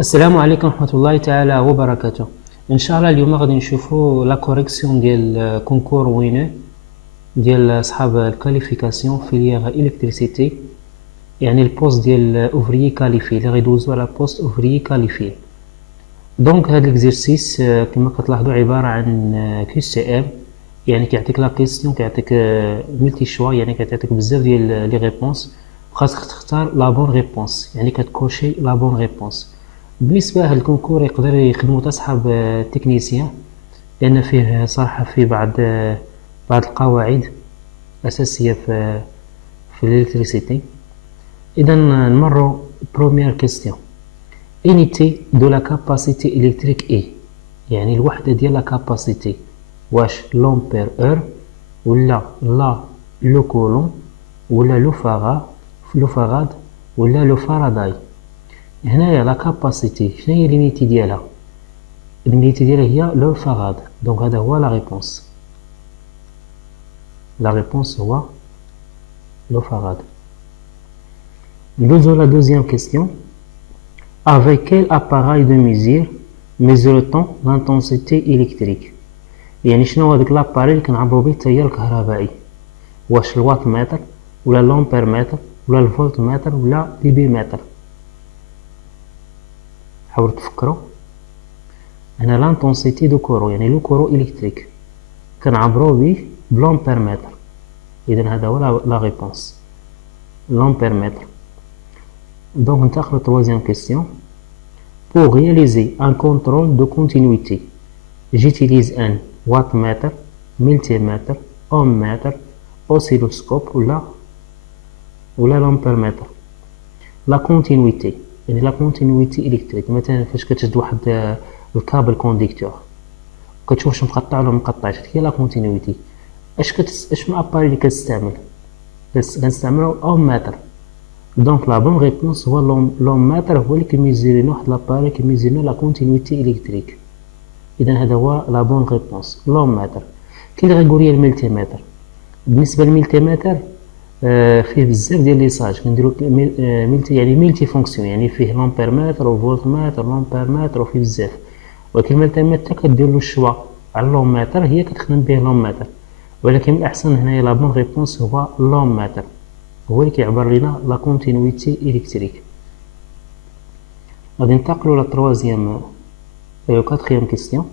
السلام عليكم ورحمة الله تعالى وبركاته. ان شاء الله اليوم غادي نشوفوا لا كوريكسيون ديال كونكور وينو ديال صحاب الكاليفيكاسيون فيليير الكتريسيتي، يعني البوست ديال اوفريي كاليفي اللي غيدوزو على بوست اوفريي كاليفي. دونك هاد الاكزرسيس كما كتلاحظوا عبارة عن كيو سي ام، يعني كيعطيك لا كيسيون، كيعطيك ملتي شوا، يعني كتعطيك بزاف ديال لي ريبونس وخاصك تختار لا بون ريبونس، يعني كتكوشي لا بون ريبونس. بالنسبة لهاد الكونكور يقدر يخدمو حتى صحاب التكنيسيان، لأن فيه صراحة فيه بعض القواعد أساسية في الإلكتريسيتي. إذا نمرو بروميير كيستيون. unité de la capacité électrique est، يعني الوحدة ديال لا كاباسيتي، واش لومبير اور ولا لا لو كولون ولا لو فاراد ولا لو فاراداي. هنايا لا كاباسيتي شناهي ليميتي ديالها؟ ليميتي ديالها هي لو فاراد، دونك هذا هو لا ريبونس. لا ريبونس هو لو فاراد. ندوزو لا دوزيام كيستيون. Avec quel appareil de mesure mesure-t-on l'intensité électrique؟ يعني شنو هذاك لاباري اللي كنعبرو به التيار الكهربائي؟ واش الوات متر ولا لامبير متر ولا الفولت متر ولا ديبي متر؟ حاولوا تفكروا. هنا لانتونسيتي دو كورو، يعني لو كورو الكتريك كنعبرو به بلامبير متر، اذا هذا هو لا ريبونس، لامبير متر. Donc ننتقلوا troisième question. Pour réaliser un contrôle de continuité, j'utilise un wattmètre, multimètre, ohmmètre, oscilloscope ولا l'ampèremètre. La continuité، يعني la continuité électrique، مثلا فاش كتشد واحد الكابل كونديكتور كتشوف واش مقطع ولا مقطعش، هي لا كونتينيتي. اش من اباري اللي كنستعملو ohmmètre. دونك لا بون ريبونس هو لومتر، هو اللي كيميزيري واحد لاباري كيميزيري لا كونتينيتي الكتريك، اذا هذا هو لا بون ريبونس لومتر. كاين اللي غيقول لي الملتيمتر. بالنسبه للملتيمتر فيه بزاف ديال ليساج كنديرو ملتي، يعني ملتي فونكسيون، يعني فيه لامبيرمتر وفولتمتر لامبيرمتر وفيه بزاف، ولكن الملتيمتر كدير له الشوا على اللومتر، هي كتخدم به لومتر، ولكن الاحسن هنايا لا بون ريبونس هو لومتر، هو اللي كيعبر لنا لا كونتينيتي الكتريك. غادي ننتقلوا لا كاتريام كيستيون.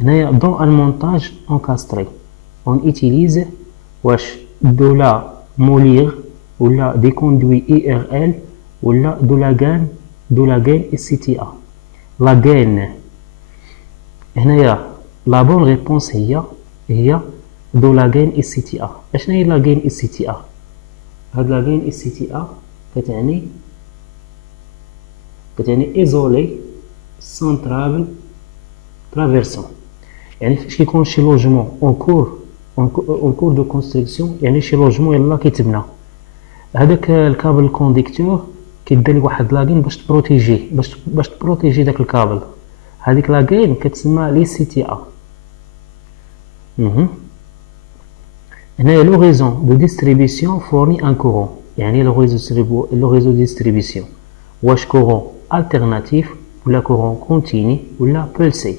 هنايا دون ان مونتاج انكاستري اون ايتيليز واش دو لا مولير ولا دي كوندوي اي ار ال ولا دو لا غين اس سي تي ا. لا غين هنايا لا بون ريبونس هي دو لا غين اس سي تي ا. اشنا هي لا غين اس سي تي ا؟ هاد لا غين اس سي تي ا كتعني ايزولي سنترال ترافيرسون، يعني فاش كيكون شي لوجمون اون كور دو كونستركسيون، يعني شي لوجمون يلاه كيتبنى، هذاك الكابل كونديكتور كيدير لك واحد لاغين باش تبروتيجي داك الكابل، هذيك لاغين كتسمى لي سي تي ا. هنايا لو ريزون دو ديستريبيسيون فورني ان كورون، يعني لو ريزو ديستريبيسيون واش كورون التيرناتيف ولا كورون كونتيني ولا بولسي.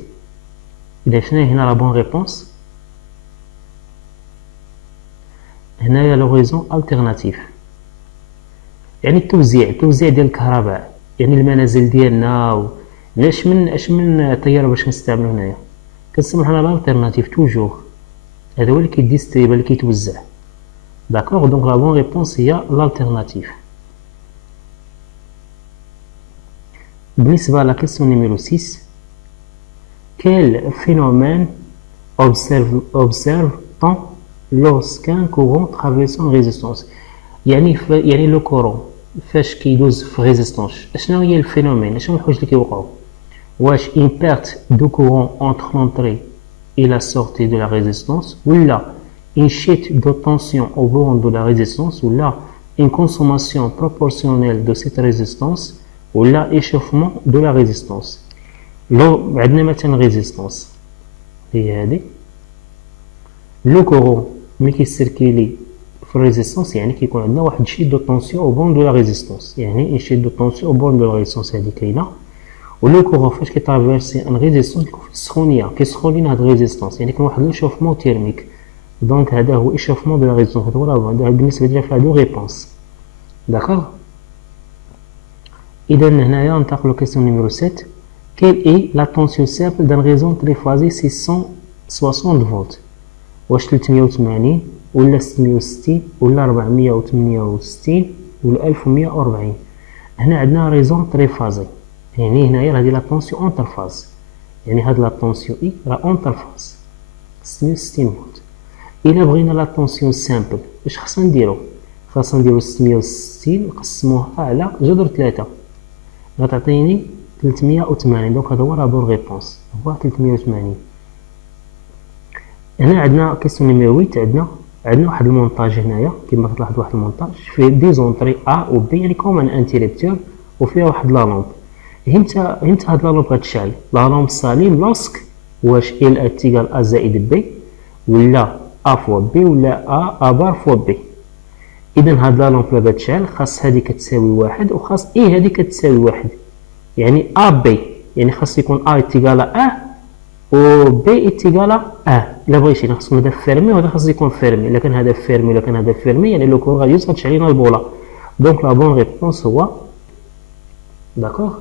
اذا شنو هنا لا بون ريبونس؟ هنايا لو ريزون التيرناتيف، يعني التوزيع ديال الكهرباء، يعني المنازل ديالنا اش من تيار باش نستعملو هنايا كنسميو حنا الالتيرناتيف توجور، هذا هو اللي كيديستريبا اللي كيتوزع. داكوغ، دونك لا بون ريبونس هي l'alternative. بالنسبة لا كيسيون نيميرو 6، quel phénomène observe-t-on lorsqu'un courant traverse une résistance؟ يعني لو كورون فاش كيدوز في ريزيستونس، اشنو هي الفينومين، اشنو الحوايج اللي كيوقعوا؟ واش une perte de courant entre l'entrée et la sortie de la résistance ولا une chute de tension au bord de la résistance ولا une consommation proportionnelle de cette résistance ولا échauffement de la résistance. لو عندنا مثلا ريزيستونس هي هذه، لو كورون ملي كيسيركيلي في الريزيستانس يعني كيكون عندنا واحد شيت دو طونسيون او بون دو لا ريزيستانس، يعني ان شيت دو طونسيون او بون دو لا ريزيستانس هادي كاينه. ولو كورون فاش كيترافيرسي ان ريزيستانس كيكون فيه السخونيه، كيسخن لينا هاد الريزيستانس، يعني كاين واحد ليشوفمون تيرميك. دونك هذا هو اشوفمون دو لا ريزيستانس، هذا هو بالنسبه لي في دو ريبونس. داكوغ. اذا هنايا ننتقلوا كيسيون نيميرو 7. quelle est la tension simple d'un réseau triphasé 660 فولت؟ واش 380 ولا 660 ولا 468 ولا 1140؟ هنا عندنا ريزون تريفازي، يعني هنايا هذه لا طونسيون اونتر فاز، يعني هاد لا طونسيون اي راه اونتر فاز 660 فولت. الا بغينا لا طونسيون سامبل واش خصنا نديرو؟ خاصنا نديرو 660 نقسموها على جذر 3 غتعطيني 380. دونك هذا هو لا بون ريبونس، هو 380. هنا عندنا كيسيون نيميرو 8. عندنا واحد المونطاج هنايا كما كتلاحظ، واحد المونطاج فيه دي زونطري ا و بي، يعني كوم ان انتيريبتور وفيها واحد لا لامب. امتى هاد لا لامب غتشعل؟ لا لامب سالين لوسك واش ال اتيغال ا زائد بي، ولا ا فوا بي، ولا ا بار فوا بي. اذا هاد لا لامب باش تشعل خاص هادي كتساوي واحد وخاص اي هادي كتساوي واحد، يعني ا بي، يعني خاص يكون ا اتيغال ا و بي اتيغال ا. الا بغيتي خاص هذا فيرمي وهذا خاص يكون فيرمي. الا كان هذا فيرمي ولا كان هذا فيرمي يعني لو كون غادي غتشعل لينا البوله. دونك لا بون ريبونس هو داكوغ.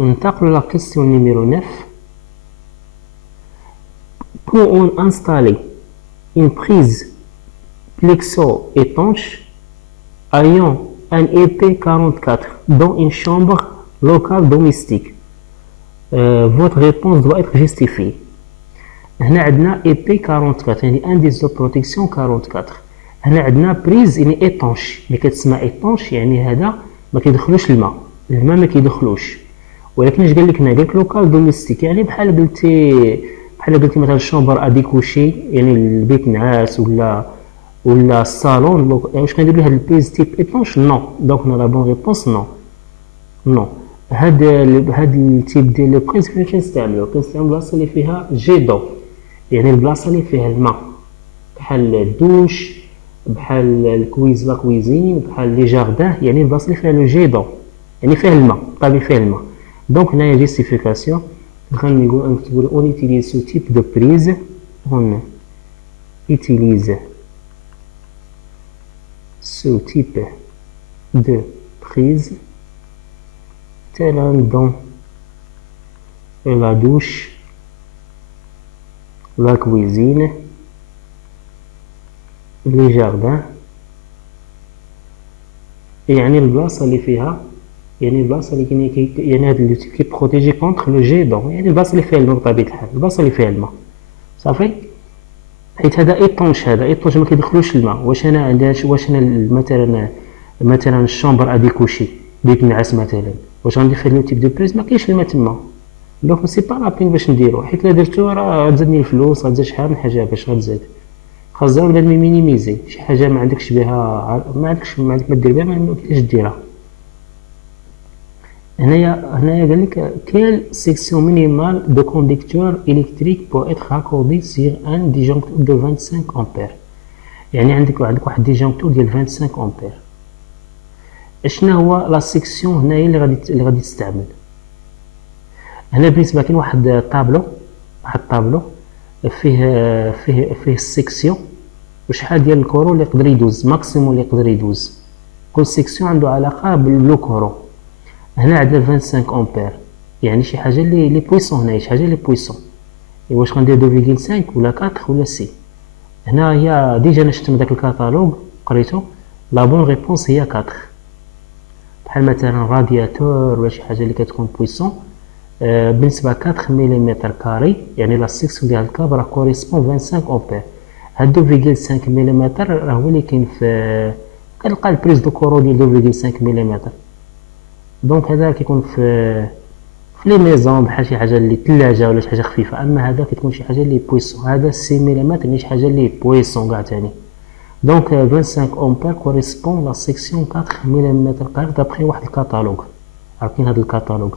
ننتقلوا لا كيسيون نيميرو 9. Pour on installer une prise plexo étanche ayant un EP44 dans une chambre locale domestique, votre réponse doit être justifiée. هنا عندنا EP44 يعني indice de protection 44. هنا عندنا بريز يعني ايطونش، اللي كتسمى ايطونش يعني هذا ما كيدخلوش الماء ما كيدخلوش. ولكن اش قال لك هنا؟ قال لك لوكال دوميستيك، يعني بحال قلتي مثلا الشومبر اديكوشي، يعني البيت نعاس ولا الصالون. واش كندير لها البريز تيب ايطونش؟ نو. دونك هنا لا بون ريبونس نو. هاد التيب ديال لو بريز فين كنستعملو البلاصه اللي فيها جي دو، يعني البلاصه اللي فيها الماء، بحال الدوش، بحال الكويز لا كويزين، بحال لي جاردان، يعني البلاصه اللي فيها لو جي دو يعني فيها الماء، طابي فيها الماء. دونك هنايا جيستيفيكاسيون غنقول نكتبو اون يوتيليز سو تيب دو بريز، اون يوتيليز سو تيب دو بريز مثلا دون لا دوش، لا كويزين، لي جاردان، يعني البلاصه اللي فيها، يعني البلاصه اللي كاين يعني هذا اللي كيبروتيجي كونتر لو جي دون، يعني البلاصه اللي فيها الماء بطبيعه الحال، البلاصه اللي فيها الماء صافي. حيت هذا ايطونش، هذا ايطونش ما كيدخلوش الماء. واش انا مثلا الشومبر اديكوشي بيت نعاس مثلا، واش غندير فيه لو تيب دو بريز؟ ما كاينش الماء تما. دونك سي با لابين باش نديرو، حيت الا درتو راه غتزادني الفلوس، غتزاد شحال من حاجه باش غتزاد. خاص زعما بنادم مينيميزي شي حاجه ما عندكش بها، ما دير بها، ما كاينش ديرها. هنايا قال لك quelle section minimale de conducteur électrique peut être raccordée sur un disjoncteur de 25 ampères. يعني عندك واحد ديجونكتور ديال 25 امبير. اشنا هو لا سيكسيون هنايا اللي غادي تستعمل؟ هنا بالنسبه كاين واحد الطابلو فيه السيكسيون وشحال ديال الكورو اللي يقدر يدوز، ماكسيموم اللي يقدر يدوز. كل سيكسيون عنده علاقه باللو كورو. هنا عندنا 25 امبير، يعني شي حاجه اللي بويسون، هنايا شي حاجه اللي بويسون. واش غندير 2.5 ولا 4 ولا سي؟ هنا هي ديجا انا شفت داك الكاتالوج قريتو، لا بون ريبونس هي 4. بحال مثلا رادياتور ولا شي حاجه اللي كتكون بويسون، بالنسبه 4 ملم كاري، يعني لا سيكسيون ديال الكاب راه كوريسبون 25 امبير. هاد 2.5 ملم راه هو اللي كاين في كنلقى البريز دو كورو ديال 2.5 ملم. دونك هذا كيكون في لي ميزون بحال شي حاجه اللي ثلاجه ولا شي حاجه خفيفه، اما هذا كتكون شي حاجه اللي بويسون. هذا 6 ملم يعني شي حاجه اللي بويسون كاع ثاني. دونك 25 امبير كوريسبون لا سيكسيون 4 ملم كار دابخي واحد الكاتالوج، عارفين هذا الكاتالوج.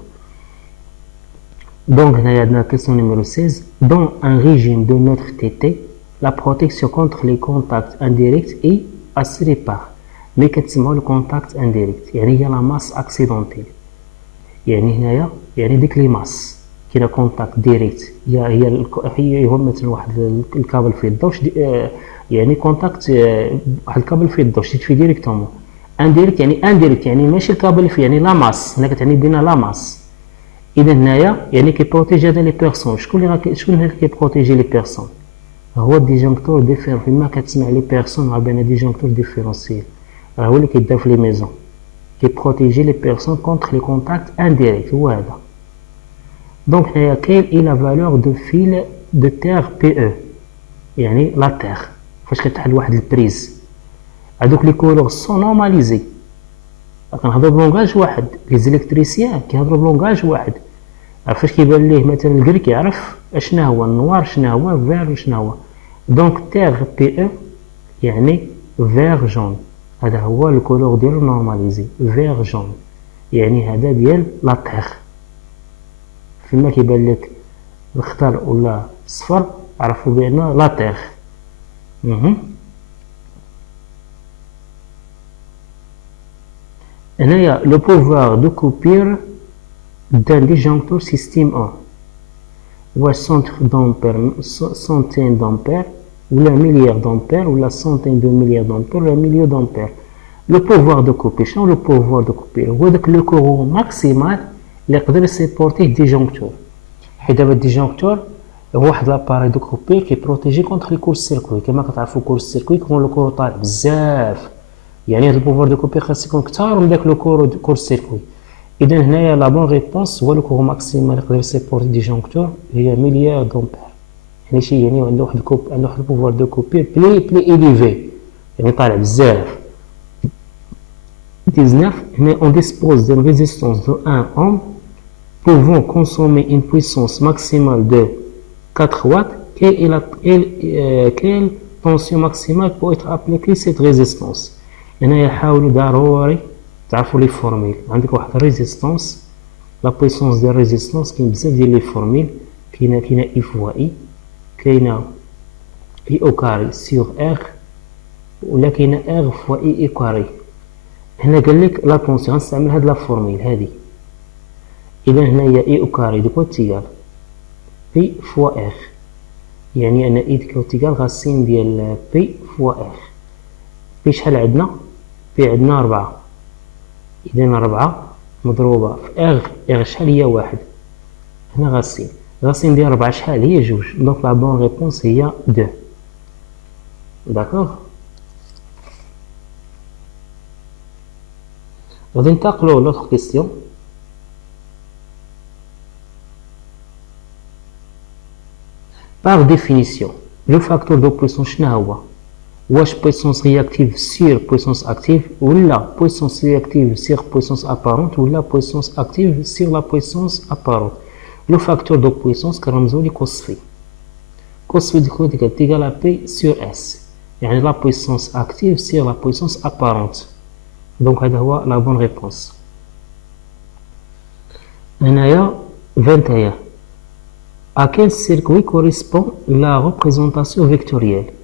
دونك هنايا عندنا كيسيون نيميرو 16. دون ان ريجيم دو نوتر تي تي la protection contre les contacts indirects est assurée par ملي كتسمعوا le contact indirect يعني هي la masse accidentelle يعني هنايا يعني ديك لي ماس كاينه كونتاكت ديريكت هي هو مثلا واحد الكابل في الضوء يعني كونتاكت واحد الكابل في الضوء شديت فيه ديريكتومون انديريكت يعني انديريكت يعني ماشي الكابل فيه يعني لا ماس هنا كتعني بينا لا ماس اذا هنايا يعني كيبروتيجي هذا لي بيرسون شكون اللي كيبروتيجي لي بيرسون هو الديجونكتور ديفير فيما كتسمع لي بيرسون مع بين ديجونكتور ديفيرونسييل هو اللي كيدار في لي ميزون كيبروتيجي لي بيرسون كونتر لي كونتاكت انديريكت هو هذا دونك هنايا كاين اي لا فالور دو فيل دو تير بي او يعني لا تير فاش كتحل واحد البريز هادوك لي كولور سون نورماليزي كنهضروا بلونغاج واحد لي زيليكتريسيان كيهضروا بلونغاج واحد فاش كيبان ليه مثلا الكري كيعرف اشنا هو النوار شنا هو فير شنا هو دونك تير بي او يعني فير جون هذا هو الكولور ديالو نورماليزي فير جون يعني هذا ديال لا تير فيما كيبان لك الخضر ولا الصفر عرفوا بان لا تير هنايا لو بوفوار دو كوبير d'un disjoncteur système 1 واش centaine d'ampères ولا milliard d'ampères ولا centaine de milliards d'ampères ولا millions d'ampères لو بوفوار دو كوبي شنو لو بوفوار دو كوبي هو داك لو كورون ماكسيمال اللي يقدر يسيبورتيه ديجونكتور حيت دابا الديجونكتور هو واحد لاباري دو كوبي كيبروتيجي كونتر لي كور سيركوي كما كتعرفوا كور سيركوي كيكون لو كورو طالع بزاف يعني هاد البوفوار دو كوبي خاص يكون كثار من داك لو كور سيركوي اذا هنايا لا بون ريبونس هو لو كورون ماكسيمال اللي يقدر يسيبورتي ديجونكتور هي مليار دامبير يعني شي يعني عنده واحد البوفوار دو كوبي بلي إليفي يعني طالع بزاف 19 هنا on dispose d'une résistance de 1 ohm pouvant consommer une puissance maximale de 4 watts quelle tension maximale peut être appliquée cette résistance هنا حاولوا ضروري تعرفوا لي فورميل عندك واحد الريزيستانس لا بويسونس ديال الريزيستانس كاين بزاف ديال لي فورميل كاينه اي فوا اي كاينه اي او كاري سور ار ولا كاينه ار فوا اي كاري هنا قال لك لا طونسيون غنستعمل هاد لا فورميل هادي اذا هنا هي اي او كاري دو كوتيغال بي فوا ار يعني انا اي كوتيغال غاسين ديال بي فوا ار بي شحال عندنا بي عندنا 4 اذا 4 مضروبه في ار شحال هي 1 هنا غاسين ديال 4 شحال هي 2 دونك لا بون ريبونس هي 2 داكوغ غادي ننتقلوا لوطخ كيسيون par définition le facteur de puissance شنو هو واش puissance réactive sur puissance active ولا puissance réactive sur puissance apparente ولا puissance active sur la puissance apparente le facteur de puissance كنرمزو ليه cos phi cos phi ديك égal à P sur S يعني la puissance active sur la puissance apparente donc هذا هو la bonne réponse هنايا 21 à quel circuit correspond la représentation vectorielle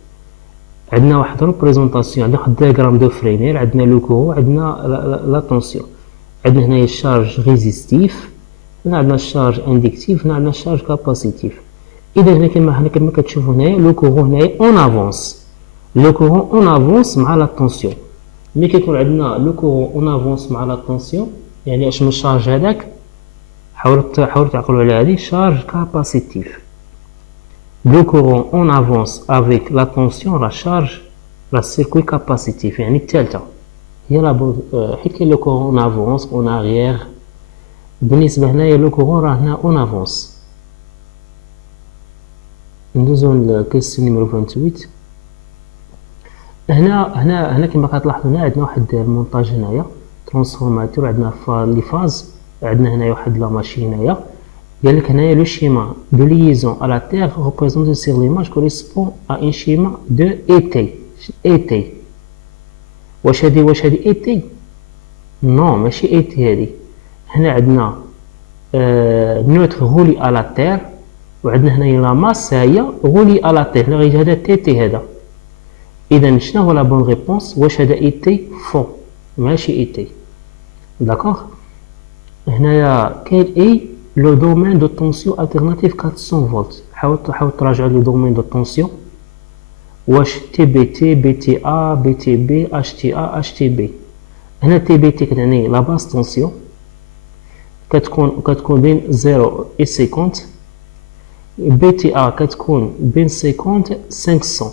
عندنا واحد ريبريزونطاسيون عندنا واحد دياغرام دو فرينير عندنا لو كورو عندنا لا طونسيون عندنا هنايا الشارج ريزيستيف هنا عندنا الشارج اندكتيف هنا عندنا الشارج كاباسيتيف اذا هنا كما كتشوفوا هنايا لو كورو هنايا اون افونس لو كورو اون افونس مع لا طونسيون ملي كيكون عندنا لو كورو اون افونس مع لا طونسيون يعني اش من الشارج هذاك حاولوا تعقلوا على هذه شارج كاباسيتيف le courant en avance avec la tension la charge la circuit capacitif يعني الثالثه هي لا حيت كاين لو كورون en avance en arrière بالنسبه هنايا لو كورون راه هنا en avance ندوزو للكيسيون نيميرو 28 هنا كما كتلاحظوا هنا عندنا واحد المونتاج هنايا ترانسفورماتور عندنا لي فاز عندنا هنايا واحد لا ماشين هنايا قال لك هنايا لو شيما دو ليزون على تير ريبريزونتي سيغ ليماج كوريسبون ا ان شيما دو اي تي واش هادي اي تي نو ماشي اي تي هادي هنا عندنا نوتر غولي على تير وعندنا هنايا لا ماس هي غولي على تي، غير هذا تي تي هذا. اذا شنو هو لا بون ريبونس؟ واش هذا اي تي؟ فو، ماشي اي تي. داكوغ. هنايا كاين اي لو دومين دو طونسيون التيرناتيف 400 فولت. حاول تراجع لو دومين دو طونسيون. واش تي بي تي، بي تي ا، بي تي بي، اش تي ا، اش تي بي. هنا تي بي تي كتعني لا باس طونسيون، كتكون بين 0 و 50. بي تي ا كتكون بين 50 500.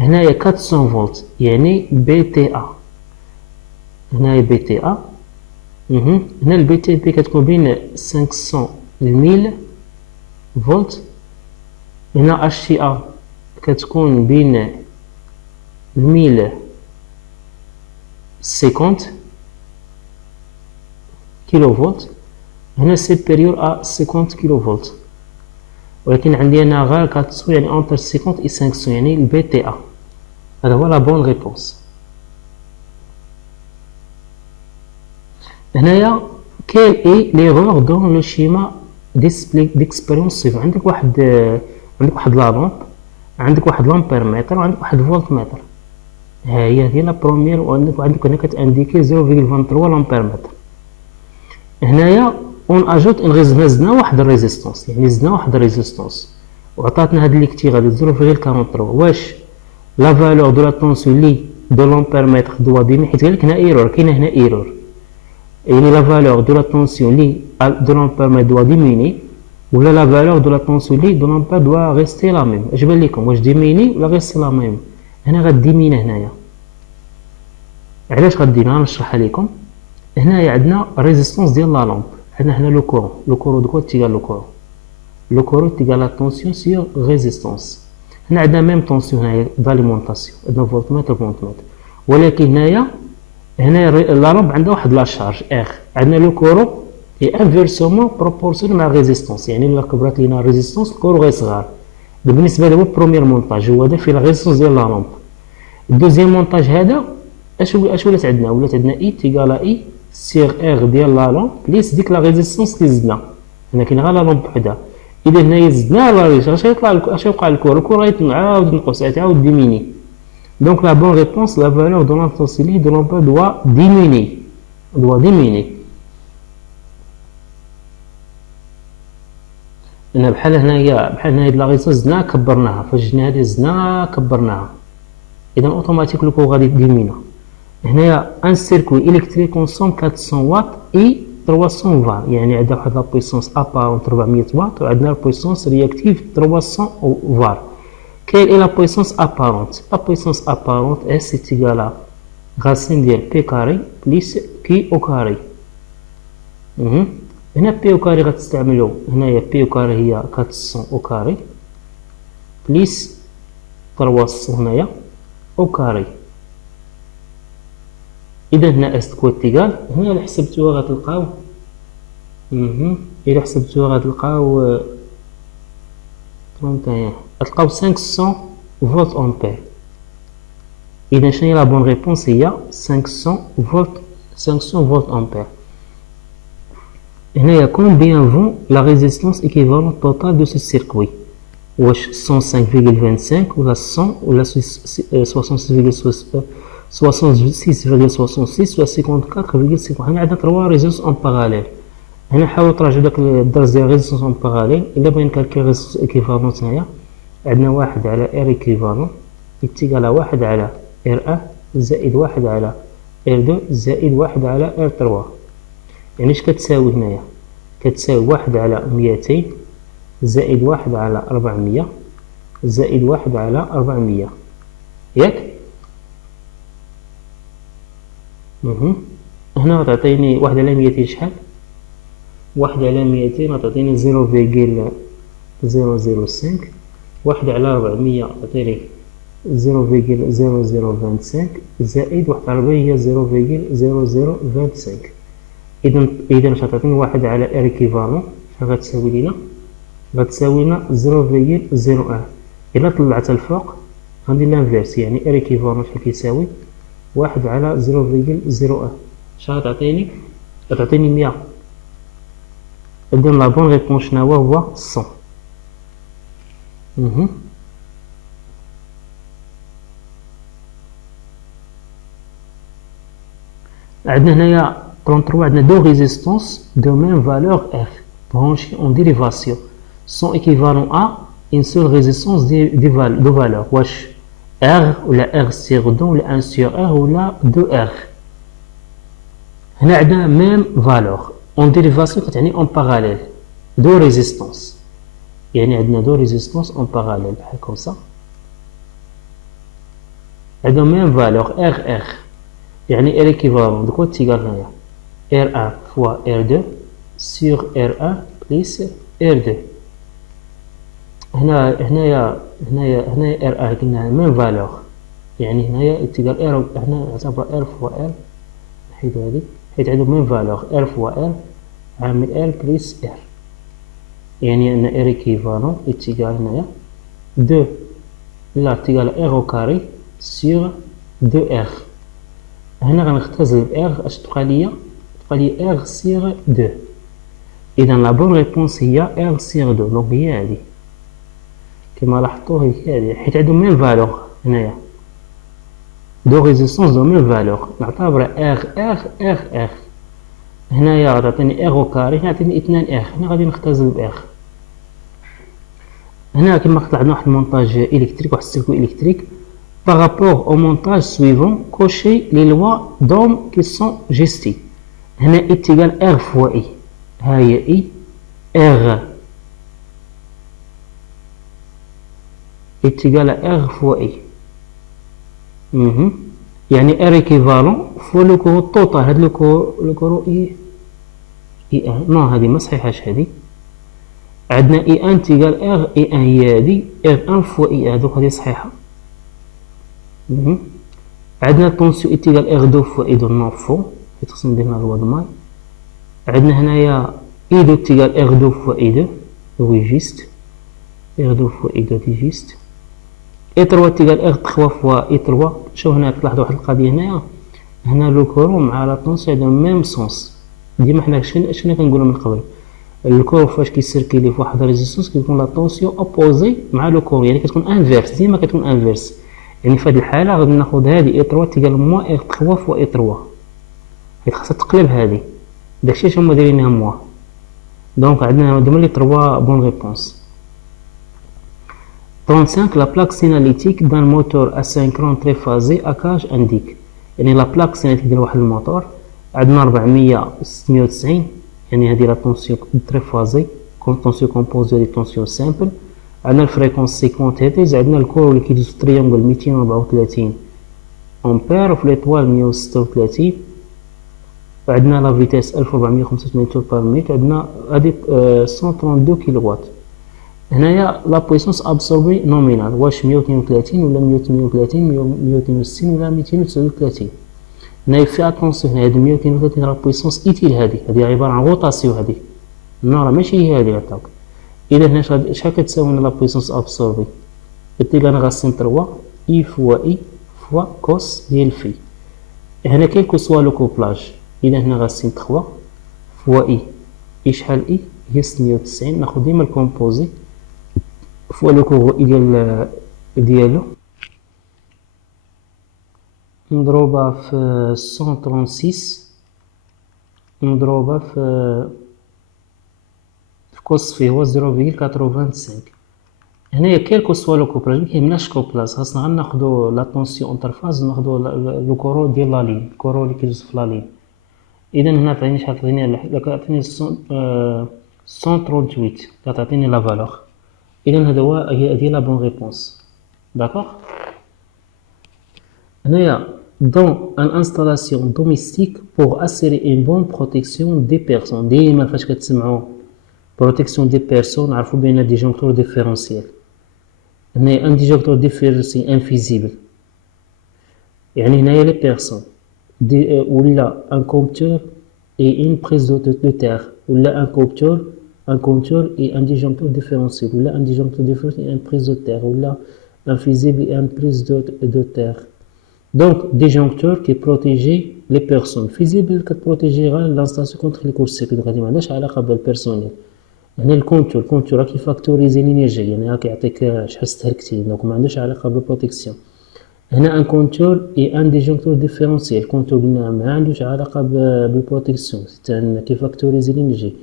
هنايا 400 فولت يعني بي تي ا. هنايا بي تي ا. هنا البي تي بي كتكون بين 500 و 1000 فولت. هنا اش تي ا كتكون بين 1050 كيلو فولت. هنا سيبيريور ا 50 كيلو فولت، ولكن عندي انا غير 400 يعني اونتر 50 و 500 يعني البي تي ا. هذا هو لا بون ريبونس. هنايا كاين اي ليغور دون لو شيما ديكسبيريونس سيف. عندك واحد لا لامب، عندك واحد لامبيرمتر، وعندك واحد فولتمتر. ها هي لا بروميير. وعندك هنا كتانديكي 0.23 لامبيرمتر. هنايا اون اجوت ان زدنا واحد الريزيستونس، يعني زدنا واحد الريزيستونس وعطاتنا هاد ليكتيغ هادي 0.43. واش لا فالور دو لا طونسيون لي دو لامبيرمتر دوا ديمي، حيت قالك هنا ايرور، كاينه هنا ايرور، يعني لا فالور دو لا طونسيون لي دو لامبيرمتر دوا ديميني، ولا لا فالور دو لا طونسيون لي دو لامبير دوا ريستي لا ميم. اش بان لكم؟ واش ديميني ولا ريستي لا ميم؟ هنا غديمينا. هنايا علاش غديمينا؟ نشرحها لكم. هنايا عندنا ريزيستونس ديال لا لامب، عندنا هنا لو كورون دو كوا تيغال لو كورون تيغال لا طونسيون سيغ ريزيستونس. هنا عندنا ميم طونسيون هنايا داليمونطاسيون، عندنا فولتمتر، ولكن هنايا لا لامب عندها واحد لا شارج اخ. عندنا لو كورون اي انفيرسومون بروبورسيون مع ريزيستونس، يعني الا كبرات لينا ريزيستونس الكورو غيصغر. بالنسبه له بروميير مونطاج هو هذا فيه لا ريزيستونس ديال لا لامب. الدوزيام مونطاج هذا اش ولات عندنا؟ ولات عندنا اي تيغال اي سيغ ار ديال لا لامب بليس ديك لا ريزيستونس اللي زدنا. هنا كاين غير لا لامب وحدها. اذا هنايا زدنا لا ريزيستونس، اش يوقع الكور غيعاود ينقص، يعاود ديميني. دونك لا بون ريبونس لا فالور دو لانتونسيتي دو لامبير دوا ديميني. هنا بحال هنايا لا ريزيستونس زدنا كبرناها، فاش جبنا هادي زدنا كبرناها، اذا اوتوماتيك لو كور غادي ديمينا. هنايا ان سيركوي الكتريك كونسوم 400 واط اي 300 فار، يعني عندنا واحد لا بويسونس ابارونت 400 واط، وعندنا لا بويسونس رياكتيف 300 فار. كاين اي لا بويسونس ابارونت؟ لا بويسونس ابارونت اس تيغالا غاسين ديال بي كاري بليس كي او كاري. هنا بي او كاري غتستعملو، هنايا بي او كاري هي 400 او كاري بليس 300 هنايا او كاري. اذا هنا اس كو تيغال، هنا الا حسبتوها غتلقاو الا حسبتوها غتلقاو 31 غتلقاو 500 فولت امبير. اذا شنو هي لا بون ريبونس؟ هي 500 فولت امبير. هنايا combien vaut la résistance équivalente totale de ce circuit؟ واش 105,25 ولا 100 ولا 66,66 ولا 54,50؟ هنا عندنا 3 ريزيستونس اون باراليل. هنا حاولوا تراجعوا داك الدرس ديال ريزيستونس اون باراليل. الا بغينا نكالكي ريزيستونس ايكيفالونت، هنايا عندنا 1 على ار ايكيفالون يتيغال 1 على ار 1 زائد 1 على ار 2 زائد 1 على ار 3. يعني اش كتساوي هنايا؟ كتساوي 1 على 200 زائد 1 على 400 زائد 1 على 400، ياك؟ هنا غتعطيني 1 على 200 شحال؟ 1 على 200 غتعطيني 0.005. 1 على 400 غتعطيني 0.0025 زائد 1 على 400 هي 0.0025. إذا غتعطيني 1 على ار ايكيفالون شحال غتساوي لينا؟ غتساوي لنا 0.01. إلا طلعتها الفوق غندير لانفيرس، يعني ار ايكيفالون شحال كيساوي 1 على 0.01. شحال غتعطيني؟ غتعطيني 100. إذا لا بون ريبونس شناهو هو 100. عندنا هنايا 33 عندنا دو ريزيستونس دو ميم فالور R branchées en dérivation sont équivalents à une seule résistance de valeur. واش R ولا R sur 2 ولا 1 sur R ولا 2R. هنا عندنا ميم فالور en dérivation كتعني en parallèle دو ريزيستونس، يعني عندنا دو ريزيستونس en parallèle بحال كومسا، عندنا ميم فالور R يعني R équivalent de quoi تيقال هنايا R1 fois R2 sur R1 plus R2. هنايا R1 قلنا ميم فالور، يعني هنايا تيقال R، هنا نعتبر R fois R، نحيدو هادي حيت عندهم ميم فالور R fois R عامل R plus R، يعني أن R équivalent تيقال هنايا 2 لا تيقال R au carré sur 2R. هنا غنختزل R اش تبقى ليا R sur 2. إذا لا بون ريبونس هي R sur 2، دونك هي هادي كما لاحظتوا هي هادي حيت عندهم ميم فالور هنايا دو ريزيستونس دو ميم فالور، نعتبر R هنايا تعطيني R au carré، هنا تعطيني 2R، هنا غادي نختزل ب R. هنا كما قلت عندنا واحد المونتاج إلكتريك، واحد السيركو إلكتريك. Par rapport au montage suivant, cochez les lois d'Ohm qui sont gestées. هنا I égale R fois I. ها هي I R égale R fois I. يعني R équivalent fois le courant total. هاد le courant I1. non هادي ما صحيحاش هادي. عندنا I1 égale R I1 هي هادي R1 fois I1 دوك هادي صحيحة. عندنا طونسيون إتيغال إغ دو فوا إي دو نون فو، حيت خصنا نديرها لوا دو ماي. عندنا هنايا إي دو إتيغال إغ دو فوا إي دو، وي جيست إغ دو فوا إي دو دي جيست. إي تروا إتيغال إغ تخوا فوا إي تروا. شوف هنا تلاحظوا واحد القضية هنايا، هنا لو كورون مع لا طونسيون عندهم ميم سونس. ديما حنا شنو كنقولو من قبل، الكورون فاش كيسيركيلي فواحد ريزيستونس كيكون لا طونسيون أوبوزي مع لو كورون، يعني كتكون انفيرس، ديما كتكون انفيرس. يعني في هذه الحالة غادي ناخذ هذه إي 3 تيقال موان إي 3 فوا إي 3، حيت خاصها تقلب هذه، داكشي اش هما دايرينها موان. دونك عندنا هادوما لي 3 بون ريبونس. 35 la plaque signalétique d'un moteur asynchrone triphasé à cage indique. يعني لا بلاك سيناليتيك ديال واحد الموتور عندنا 496، يعني هذه لا طونسيون تريفازي طونسيون كومبوزي دي طونسيون سامبل. عندنا الفريكونس 50 هرتز، عندنا الكور اللي كيدوز في تريونغل 234 امبير وفي ليطوال 136، وعندنا لا فيتيس 1485 تور بار مينيت، عندنا هادي 132 كيلو وات. هنايا لا بويسونس ابسوربي نومينال واش 132 ولا 138 162 ولا 239. هنايا في اتونسيون، هنا هاد 132 لا بويسونس ايتيل، هادي عباره عن غوطاسيون، هادي نو راه ماشي هي هادي عطاك. إذا هنا شحال كتساوي لا بويسونس ابسوربي، قلتلك أنا غنقسم 3 إي فوا إي فوا كوس ديال في. هنا كاين كو سوا لو كوبلاج، إذا هنا غنقسم 3 فوا إي شحال إي هي 690، ناخد ديما الكومبوزي فوا لو كوغو إي ديالو نضروبها في 136 نضروبها في كوس فيه هو 0.85. هنايا كيلكو سوا لو كوبلاج مكيهمناش كوبلاج، خاصنا غير ناخدو لا طونسيون انترفاز وناخدو لو كورو ديال لا لين، الكورو اللي كيدوز في لا لين. اذا هنا عطيني شحال، عطيني 138 كتعطيني لا فالور. اذا هذا هو هي لا بون ريبونس. داكوغ. هنايا dans une installation domestique pour assurer une bonne protection des personnes. ديما فاش كتسمعوا protection des personnes نعرفوا بان ديجونكتور ديفيرونسيال. هنايا ان ديجونكتور ديفيرونسيال انفيزيبل، يعني هنايا لي بيرسون ولا ان كومبتور اي ان بريز دو تير، ولا ان كومبتور اي ان ديجونكتور ديفيرونسيال، ولا ان ديجونكتور ديفيرونسيال اي ان بريز دو تير، ولا انفيزيبل اي ان بريز دو تير. Donc, disjoncteur qui protégeait les personnes. Fusible qui protégeait l'installation contre les courts circuits. Donc, ما عندهاش علاقة بالpersonnel. هنا الكونتور qui factorise l'énergie. يعني راك يعطيك شحال استهلكتي. Donc, ما عندهاش علاقة بالprotection. هنا un compteur et un disjoncteur différentiel. Compteur قلنا ما عندوش علاقة بالprotection. C'est qui factorise l'énergie.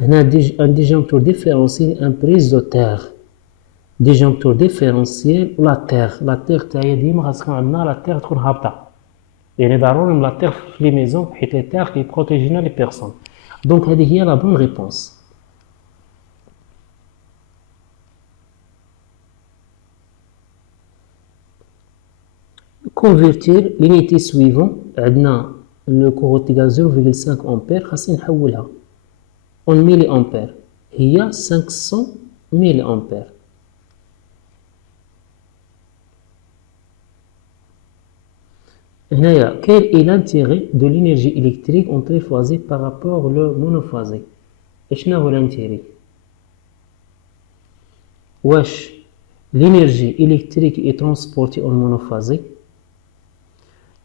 هنا un disjoncteur différentiel un prise de terre. Disjoncteur différentiel la terre تاعي ديما خاصنا عندنا la terre تكون هابطة. يعني ضروري من la terre في les maisons حيت les terres qui protégent les personnes. Donc هذه هي la bonne réponse. Convertir l'unité suivante عندنا le courant égal 0,5 ampère خاصني نحولها en milliampères هي 500 milliampères. هنايا quel est l'intérêt de l'énergie électrique en triphasé par rapport au monophasé. شنو هو l'intérêt؟ واش l'énergie électrique est transportée en monophasé.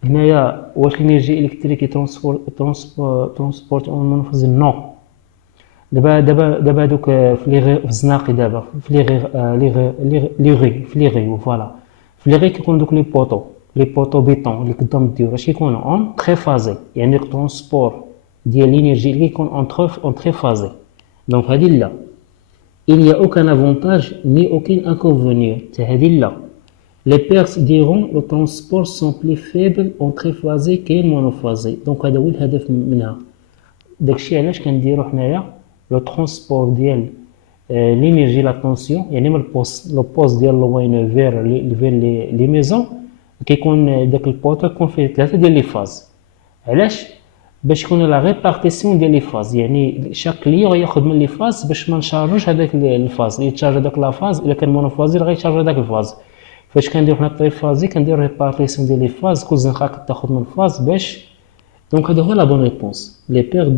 هنايا واش l'énergie électrique est transportée en monophasé. Non. دابا دوك في الزناقي دابا في لي غي فوالا في لي غي كيكون دوك لي بوطو بيطون اللي قدام الديور اش كيكونوا اون تريفازي يعني الترونسبور ديال لينيرجي اللي كيكون اون تريفازي. دونك هذه لا il y a aucun avantage ni aucun inconvénient تاع هذه لا. les pertes diront le transport sont plus faibles en triphasé qu'en monophasé. دونك هذا هو الهدف منها. داكشي علاش كنديرو حنايا لو ترونسبور ديال لينيرجي لا طونسيون يعني من لو بوست ديال لوين فير لي ميزون كيكون داك البوطو يكون فيه 3 ديال لي فاز. علاش؟ باش يكون لا ريبارتيسيون ديال لي فاز يعني شاك كليون غياخد من لي فاز باش ما نشارجوش هذاك الفاز يتشارج هذاك لا فاز. الا كان مونوفازي غيشارج هذاك الفاز. فاش كنديرو حنا التريفازي كنديرو ريبارتيسيون ديال لي فاز كل زنقه كتاخد من فاز باش. Donc, c'est la bonne réponse. Les pertes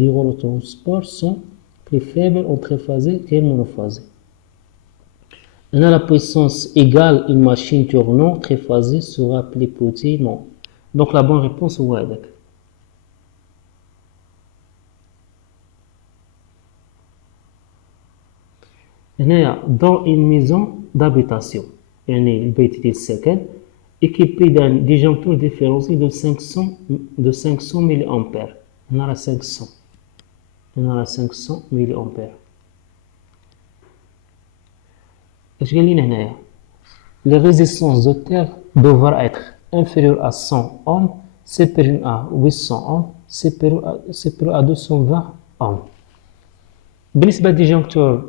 du transport sont plus faibles en triphasé qu'en monophasé. On a la puissance égale une machine tournant triphasée sera plus petite. Non. Donc, la bonne réponse est ouais. Dans une maison d'habitation, يعني البيت ديال السكن équipé d'un disjoncteur différentiel de 500 mA. On a la 500. On a la 500 mA. اش قال لنا هنايا؟ Les résistances de terre doivent être inférieures à 100 ohms, supérieures à 800 ohms, supérieures à 220 ohms. بالنسبة للديجونكتور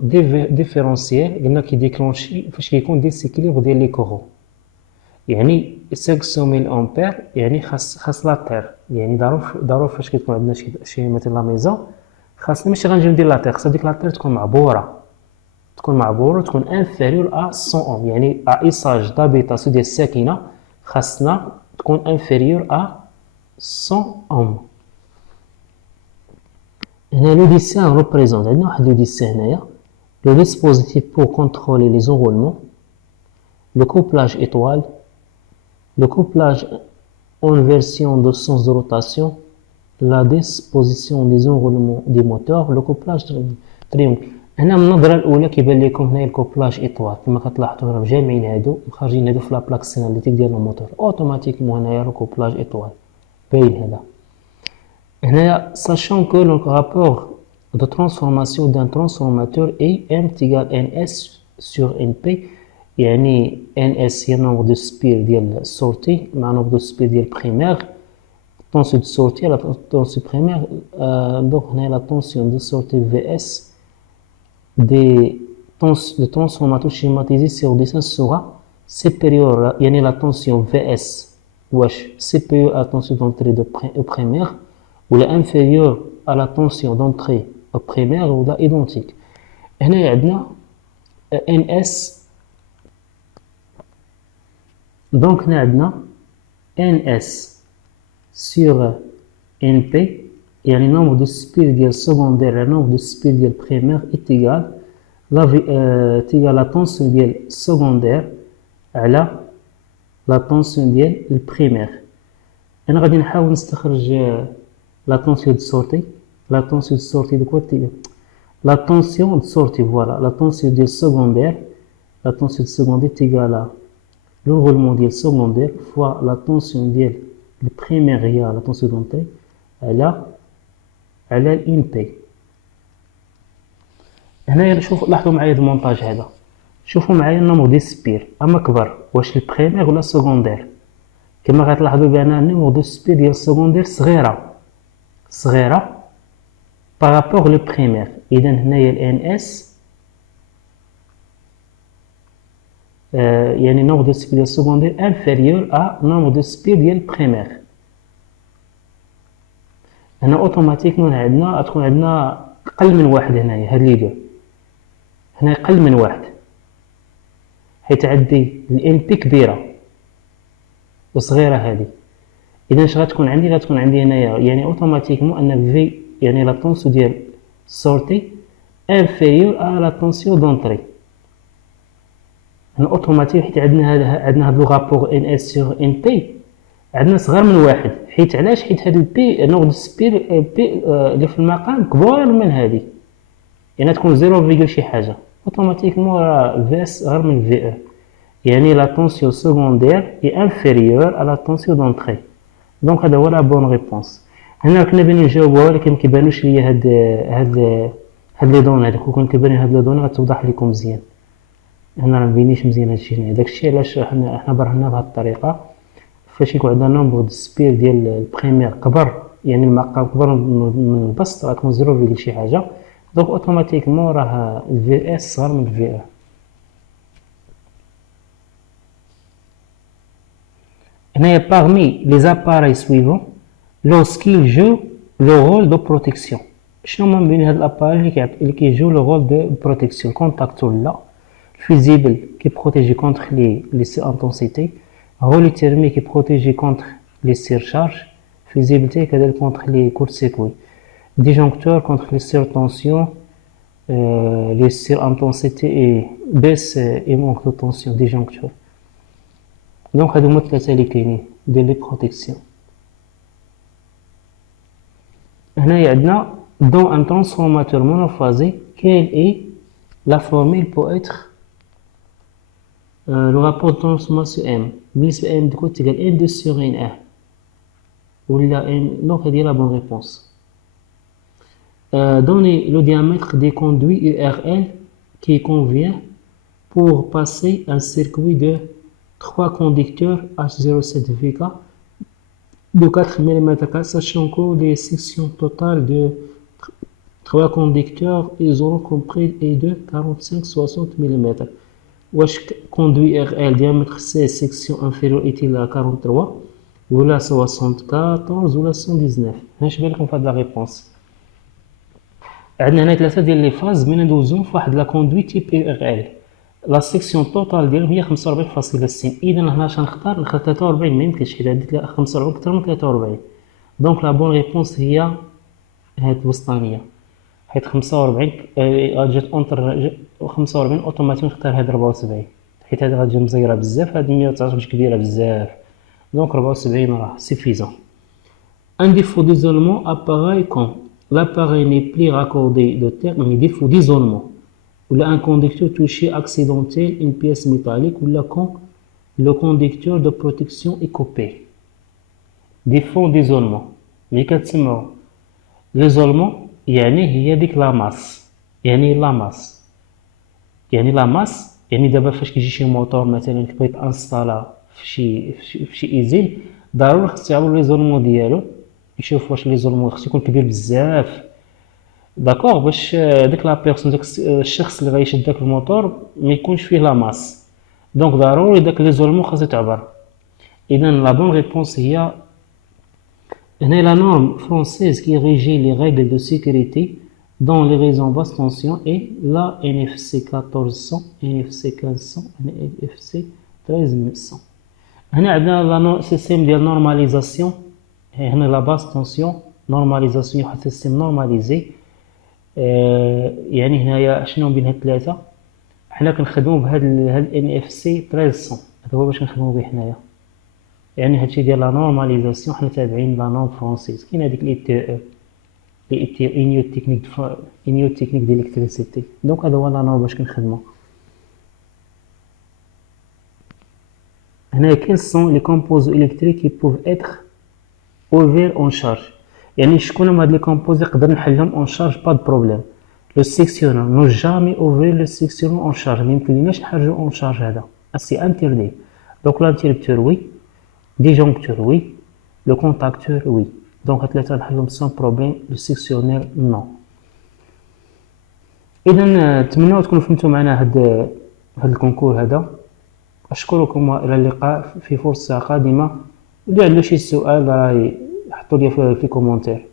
ديفيرونسيال قلنا كيديكلونشي فاش كيكون ديسيكيليبر ديال لي كورون. يعني 500 ميل امبير يعني خاص لا تير يعني ضروري فاش كتكون عندنا شي مثلا لا ميزون خاصنا ماشي غنجيو ندير لا تير خاص ديك لا تير تكون معبوره تكون انفيريور ا 100 اوم يعني ا ايساج دابيتاسيون ديال الساكنه خاصنا تكون انفيريور ا 100 اوم. هنا لو ديسان ريبريزونت عندنا واحد لو ديسان هنايا لو ديسبوزيتيف بور كونترولي لي زونغولمون le couplage étoile, le couplage en version de sens de rotation, la disposition des enroulements des moteurs, le couplage triangle. هنا من النظرة الأولى كيبان لكم هنايا الكوبلاج إيطوال كما كتلاحظوا راه مجامعين هادو مخرجين هادو في لابلاك سيناليتيك ديال الموتور أوتوماتيكمون هنايا الكوبلاج إيطوال باين هذا. هنايا sachant que le rapport de transformation d'un transformateur est M égale NS sur NP يعني NS هي nombre de spires ديال السورتي مع nombre de spires ديال البريمير tension de sortie à la tension primaire donc هنا la tension de sortie VS le transformateur schématisé sur dessin sera supérieur يعني la tension VS واش supérieur à la tension d'entrée de primaire ou inférieur à la tension d'entrée au primaire ou la identique. هنا عندنا NS donc هنا عندنا NS sur NP يعني nombre de spires ديال secondaire le nombre de spires ديال primaire est égal la tension ديال secondaire على لا طونسيون ديال البريمير. انا غادي نحاول نستخرج لا طونسيون دو سورتي. لا طونسيون دو سورتي دو لا طونسيون دو سورتي فوالا لا طونسيون ديال السكوندير. لا طونسيون دو السكوندير تيغالا لو رولمون ديال السكوندير فوا لا طونسيون ديال البريمير هي لا طونسيون دونطري على الان بي. هنايا شوفوا لاحظوا معايا المونتاج هذا. شوفوا معايا النمبر ديال سبير اما كبر واش البريمير ولا السكوندير. كما غتلاحظوا بان النمبر دو سبير ديال السكوندير صغيره بارابور لو بريمير. اذا هنايا الان اس يعني نمبر دو سبير ديال السكوندير انفيريور ا نمبر دو سبير ديال البريمير. هنا اوتوماتيكمون عندنا تكون عندنا قل من واحد. هنايا هاد لي دو هنا قل من واحد حيت عندي الان بي كبيره وصغيره هذه. اذا اش غتكون عندي؟ غتكون عندي هنايا يعني اوتوماتيكمون ان في يعني لا طونسيون ديال سورتي انفيريور ا لا طونسيون دونطري. هنا اوتوماتيك حيت عندنا هاد لو رابور ان اس سور ان بي عندنا صغر من واحد. حيت علاش؟ حيت هاد البي نوض سبير بي اللي في المقام كبار من هذه يعني تكون 0 شي حاجه. اوتوماتيكمون راه في اس صغر من في او يعني لا طونسيون سكوندير اي انفيريور ا لا طونسيون دونطري. دونك هذا هو لا بون ريبونس. هنا كنا باغيين نجاوبوها ولكن ما كيبانوش ليا هاد لي دون هذوك. كون كيبان هاد لي دون غتوضح لكم مزيان. هنا راه مبينيش مزيان هادشي هنا. داكشي علاش حنا برهنا بهاد الطريقه. فاش يكون عندنا نومبر دو سبير ديال البريمير كبر يعني المقام كبر من البسط غتكون 0 شي حاجه. دونك اوتوماتيكمون راه في اس صغر من في او. هنايا parmi les appareils suivants lorsqu'ils jouent le rôle de protection. شنو هما بين هاد الاباري اللي كيجيو لو رول دو بروتيكسيون؟ كونتاكت ولا فيزيبل كي بروتيجي كونتر لي سي انتنسيتي. رولي تيرمي كي بروتيجي كونتر لي سيرشارج. فيزيبيليتي كذلك كونتر لي كورت سيركوي. ديجونكتور كونتر لي سير تونسيون لي سير انتنسيتي اي بيس اي مونك دو تونسيون ديجونكتور. دونك هادو هما الثلاثه اللي كاينين ديال لي بروتيكسيون. هنايا عندنا dans un transformateur monophasé quelle est la formule pour être le rapport de transformation M بالنسبة M تكون تقال N2 sur N1 ولا N. donc هذه la bonne réponse. Donnez le diamètre des conduits URL qui convient pour passer un circuit de 3 conducteurs H07VK de 4 mm, sachant que les sections totales de 3 conducteurs isolants compris est de 45-60 mm. واش conduit RL diamètre C section inférieure est-il à 43 ولا 74 ولا 119؟ اش بان لكم في هاد لا ريبونس؟ عندنا هنا ثلاثه ديال لي فاز من ندوزهم في واحد لا كوندوي تيب RL. لا سيكسيون توتال ديالهم هي 45.6. اذا هنا اش غنختار؟ نختار 43. ما يمكنش حيت عندي 45 اكثر من 43. دونك لا بون ريبونس هي هاد الوسطانيه حيت 45 جات اونتر 45 اوتوماتيك نختار هاد 74 حيت هاد غتجي مزيره بزاف. هاد 119 مش كبيره بزاف دونك 74 راه سيفيزون. ان ديفو ديزولمون اباراي كون l'appareil n'est plus raccordé de terre mais défaut d'isolement ou un conducteur touché accidentel une pièce métallique ou quand le conducteur de protection est coupé. Défaut d'isolement اللي كتسمعوا l'isolement يعني هي ديك لا ماس. يعني لا ماس يعني لا ماس يعني دابا فاش كيجي شي موتور مثلا كيبغي تانستالا في شي ايزيل ضروري خص يعملوا ليزولمون ديالو يشوف واش ليزولمون خصو يكون كبير بزاف داكوغ باش ديك لا بيرسون داك الشخص اللي غيشد داك الموتور ما يكونش فيه لا ماس. دونك ضروري داك ليزولمون خاصو يتعبر. اذا لا بون ريبونس هي هنا la norme française qui régit les règles de sécurité dans les réseaux basse tension est la NFC 1400, NFC 1500, NFC 13100. هنا عندنا système ديال normalisation. هنا la basse tension normalisation واحد système normalisé. يعني هنايا شنو بين هاد الثلاثه؟ حنا كنخدموا بهاد NFC 1300. هذا هو باش نخدموا به حنايا يعني هادشي ديال لا نورماليزاسيون حنا تابعين لا نورم فرونسيز. كاين هاديك الاي تي او لي تي انيو تكنيك انيو تكنيك ديليكتريسيتي. دونك هذا هو لا نورم باش كنخدمو. هنا quels sont les composés électriques qui peuvent être ouverts en charge. يعني شكون هما هاد لي كومبوزي نقدر نحلهم اون شارج با دو بروبليم. لو سيكسيونور نو جامي اوفرير لو سيكسيونور اون شارج، ميمكنليناش نحرجو اون شارج هذا، سي انتردي. دونك لانتيربتور وي، ديجونكتور وي، لو كونتاكتور وي. دونك هاد ثلاثة نحلهم سون بروبليم، لو سيكسيونير نو. اذا نتمنى تكونوا فهمتوا معنا هاد الكونكور هذا. اشكركم والى اللقاء في فرصة قادمة. اللي عنده شي سؤال راه يحطوا لي في كومونتير.